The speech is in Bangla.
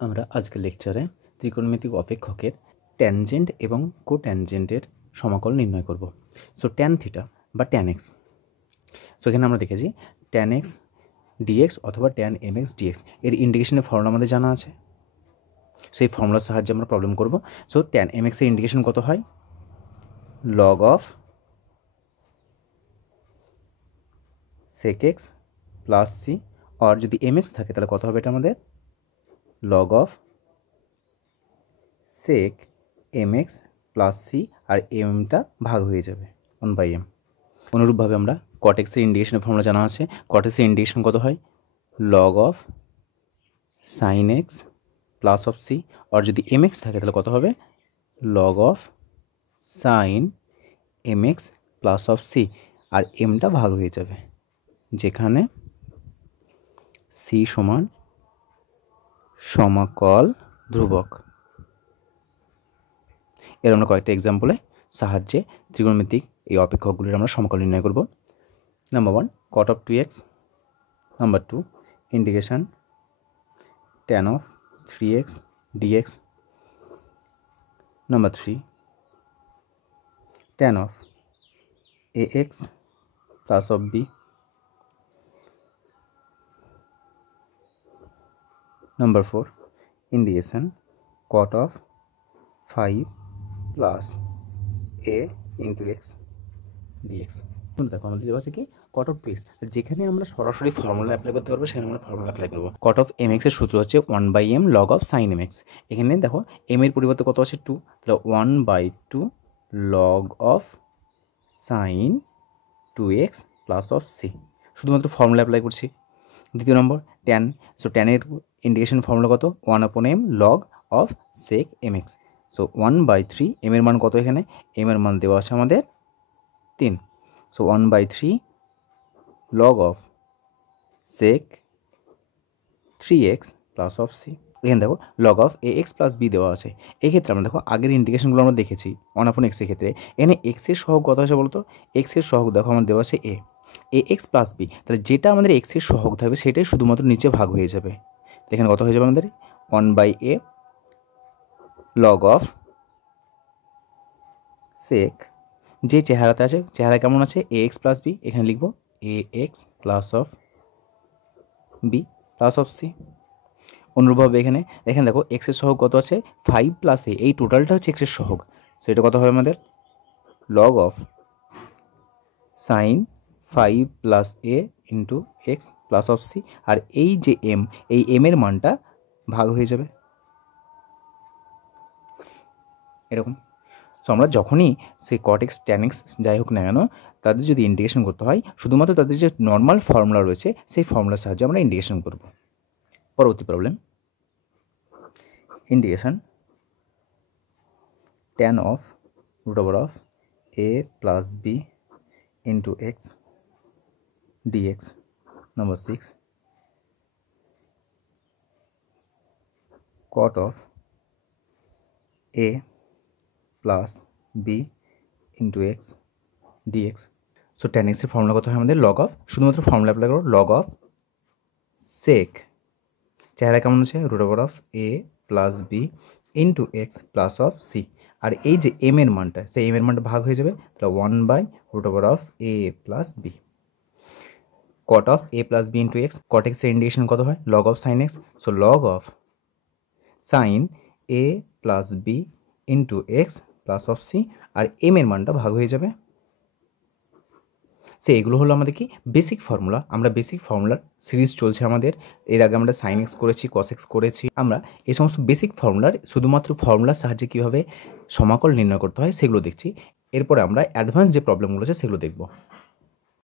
আমরা আজকের লেকচারে ত্রিকোণমিতিক অপেক্ষকের ট্যানজেন্ট এবং কোট্যানজেন্টের সমাকল নির্ণয় করব। সো ট্যান থিটা বা ট্যান এক্স, সো এখানে আমরা দেখেছি ট্যান এক্স ডিএক্স অথবা ট্যান এম এক্স ডিএক্স এর ইন্ডিকেশনের ফর্মুলা আমাদের জানা আছে। সেই ফর্মুলার সাহায্যে আমরা প্রবলেম করব। সো ট্যান এম এক্সের ইন্ডিকেশন কত হয়? Log of sec x plus c, আর যদি এম এক্স থাকে তাহলে কত হবে এটা আমাদের? Log of sec m x plus c, আর এমটা ভাগ হয়ে যাবে 1/m। অনুরূপভাবে আমরা কট এক্সের ইন্ডিকেশনের ফর্মুলা জানা আছে। কট এক্সের ইন্ডিকেশন কত হয়? Log of sine x plus of c, আর যদি এম এক্স থাকে তাহলে কত হবে? Log of sine m x plus of c, আর এমটা ভাগ হয়ে যাবে, যেখানে সি সমান সমাকল ধ্রুবক। এর আমরা কয়েকটা এক্সাম্পলে সাহায্যে ত্রিকোণমিতিক এই অপেক্ষকগুলির আমরা সমাকল নির্ণয় করব। Number 1 cot of 2x, number 2 integration tan of 3x dx, number 3 tan of ax plus of b, number 4 integration cot of 5 plus a into x dx। দেখো আমাদের দেওয়া আছে কি কট অফ এক্স, যেখানে আমরা সরাসরি ফর্মুলা অ্যাপ্লাই করতে পারবো সেখানে আমরা ফর্মুলা অ্যাপ্লাই করবো। কট অফ এম এক্সের সূত্র হচ্ছে 1/m log of sine m x. এখানে দেখো এম এর পরিবর্তে কত আছে? 2, তাহলে 1/2 log of sine 2x plus of c. শুধুমাত্র ফর্মুলা অ্যাপ্লাই করছি। দ্বিতীয় নম্বর ট্যান, সো ট্যানের ইন্ডিকেশন ফর্মুলা কত? 1/m log of sec m x. So 1/3, m এর মান কত? এখানে এম এর মান দেওয়া আছে আমাদের 3, so 1/3 log of sec 3x plus of c. এখানে দেখো log of a x plus b দেওয়া আছে। এক্ষেত্রে আমরা দেখো আগের ইন্ডিকেশনগুলো আমরা দেখেছি 1/x এর ক্ষেত্রে। এখানে এক্সের সহগ কত আছে বলতো? এক্সের সহগ দেখো আমার দেওয়া আছে এ এক্স প্লাস বি, তাহলে যেটা আমাদের এক্সের সহগ থাকবে সেটাই শুধুমাত্র নিচে ভাগ হয়ে যাবে। এখানে কত হয়ে যাবে আমাদের? 1/a লগ অফ সেক, যে চেহারাতে আছে চেহারা কেমন আছে? এ এক্স প্লাস বি, এখানে লিখবো a x plus of b plus of c. অনুরূপভাবে এখানে দেখো এক্সের সহগ কত আছে? 5 প্লাস এ, এই টোটালটা হচ্ছে এক্সের সহগ। সো এটা কত হবে আমাদের? Log of sine 5 plus a into x plus of c, আর এই যে এম, এই এম এর মানটা ভাগ হয়ে যাবে এরকম। সো আমরা যখনই সেই কট এক্স ট্যান এক্স যাই হোক না কেন, তাদের যদি ইন্টিগ্রেশন করতে হয় শুধুমাত্র তাদের যে নর্মাল ফর্মুলা রয়েছে সেই ফর্মুলার সাহায্যে আমরা ইন্টিগ্রেশন করব। পরবর্তী problem, integration tan of root over of a plus b into x dx, number 6 cot of a plus b into x dx। So tan x এর ফর্মুলা কত হয় আমাদের? লগ অফ, শুধুমাত্র ফর্মুলা অ্যাপ্লাই করো, লগ অফ সেক, চেহারা কেমন আছে? Root over of a plus b into x plus of c, আর এই যে এম এর মানটা, সেই এম এর মানটা ভাগ হয়ে যাবে, তাহলে 1/root over of a plus b. Cot of a plus b into x, cot এক্সের ইন্ডিকেশন কত হয়? Log of sine x, so log of sine a plus b into x plus of c, আর এম এর মানটা ভাগ হয়ে যাবে। সে এগুলো হলো আমাদের কি বেসিক ফর্মুলা। আমরা বেসিক ফর্মুলার সিরিজ চলছে আমাদের। এর আগে আমরা সাইন এক্স করেছি, কস এক্স করেছি। আমরা এই সমস্ত বেসিক ফর্মুলার শুধুমাত্র ফর্মুলার সাহায্যে কীভাবে সমাকল নির্ণয় করতে হয় সেগুলো দেখছি। এরপরে আমরা অ্যাডভান্স যে প্রবলেমগুলো আছে সেগুলো দেখব।